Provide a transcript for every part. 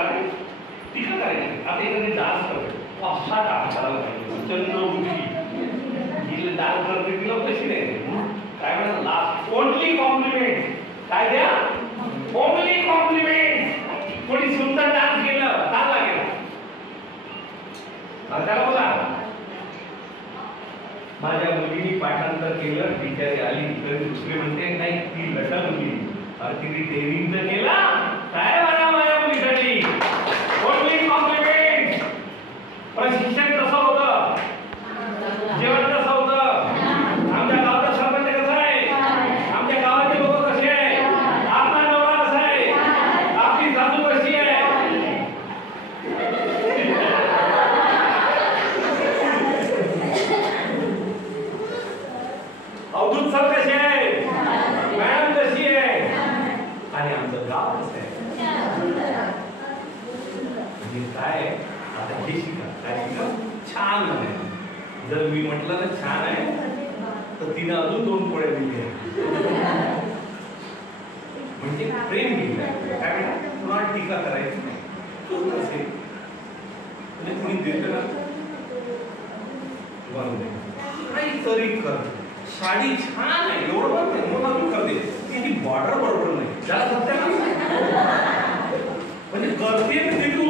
कारण टीका करायची. आता एखादी डान्स करते असा डान्स करायला पाहिजे, चंद्रमुखी हिला डान्स करते तिला कशी नाही काय म्हणतात लास्ट ओनली कॉम्प्लिमेंट. काय द्या ओनली कॉम्प्लिमेंट. कोणी सुंदर डान्स केलं चांगला केला त्याला बोला. माझ्या मुलीने पाठांतर केलं टीचर आली तरी दुसरी म्हणते नाही ती लटल होती अरे तिने डेअरिंग तर केला. काय म्हणा माझ्या मुलीसाठी ओनली कॉम्प्लिमेंट. प्रशिक्षण कसं होतं, जेवण कसं होतं, आमच्या गावाचा सरपंच कसा आहे, आमच्या गावाचे लोक कसे आहे, आपला नवरा कसा आहे, आपली सासू कशी आहे, अवधूत सर कसे आहे, मॅडम कशी आहे आणि आमचं गाव कसं आहे. म्हणजे काय आता हे शिका. काय शिका छान म्हणायचं. जर मी म्हटलं ना छान आहे तर तिनं अजून 2 पोळ्या दिल्या म्हणजे प्रेम दिलं. काय म्हणा कुणाला टीका करायची नाही. म्हणजे कुणी देतं ना काहीतरी कर. साडी छान आहे एवढं पण तू करते ती बॉर्डर बरोबर नाही त्याला सत्य म्हणजे करते ते तू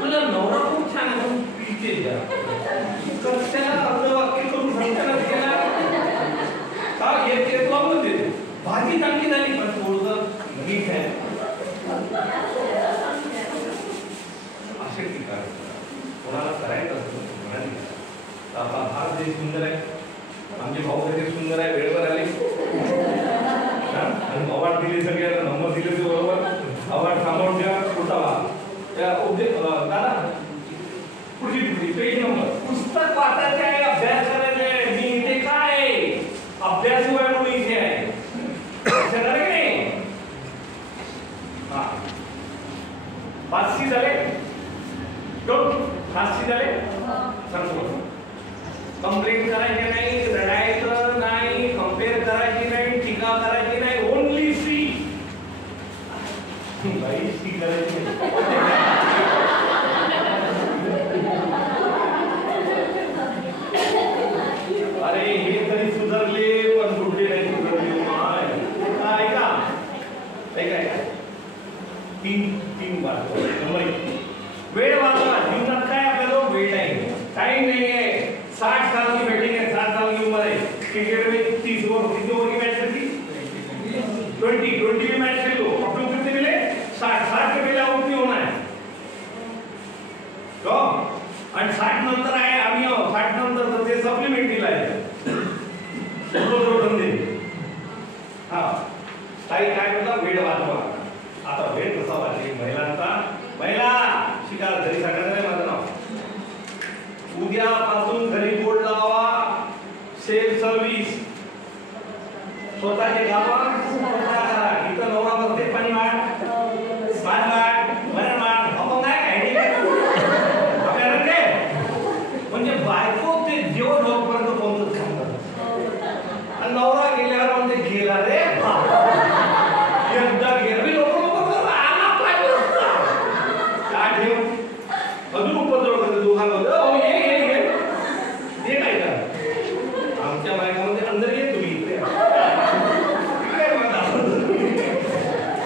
तुझा नवरा खूप छान आहे म्हणून पिते त्याला अर्धवाक्य करून सांगताना का येत लावून देते. भाजी चांगली झाली पण थोडं मीठ आहे असे टीका कोणाला करायचं असतं म्हणाली. आता फार देश सुंदर आहे, आमचे भाऊ कसे सुंदर आहे, वेळेवर आले आणि अवॉर्ड दिले सगळ्यांना नंबर दिले ते बरोबर. अवॉर्ड सांभाळून ठेवा. पुढचा भाग त्या दादा पुढची पेज नंबर. पुस्तक वाचायचे आहे, अभ्यास करायचे आहे. मी इथे काय अभ्यास वय म्हणून इथे आहे नाही. हा 5 झाले 5 झाले. सांगतो कंप्लेंट करायचे नाही, रडायचं नाही, कंपेअर करायची नाही, टीका करायची नाही. ओनली सी बाई सी करायची अरे हे तरी सुधारले पण कुठले नाही सुधारले. काय का काय 3 वाजता वेळ वाचवा. जीवनात काय आपल्याला वेळ नाही, टाइम नाही आहे. 60 साल की बैटिंग है, 60 साल की उम्र है. क्रिकेट में 30 ओवर कितने ओवर की मैच चलती 20 में मैच खेल लो. अपने कितने मिले 60 के पहले आउट नहीं होना है तो. आणि 60 नंतर आहे आम्ही 60 नंतर तर ते सप्लिमेंटरीला आहे धंदे. हा ताई काय म्हटलं वेळ वाचवा. आता वेळ कसा वाचेल महिलांचा. महिला शिका घरी सांगायचं नाही माझं नाव. उद्यापासून घरी बोर्ड लावा सेल्फ सर्व्हिस. स्वतःचे कामं स्वतः करा. इथं नवरा बसते पाणी वाट मरण वाट आपण काय म्हणजे बायको ते जेवण होईपर्यंत कोणतंच काम करत आणि नवरा गेल्यावर म्हणजे गेला रे एकदा गेला लोक आला पाहिजे काय ठेव अजून उपद्रव करते दोघांमध्ये. आमच्या बायकामध्ये अंदर येत तुम्ही इकडे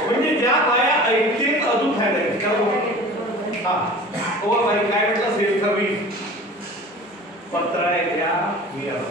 म्हणजे ज्या बाया ऐकतील अजून फायदा आहे. हा ओ बाई काय म्हटलं सेल्फ सर्व्हिस पत्र आहे द्या मी आपली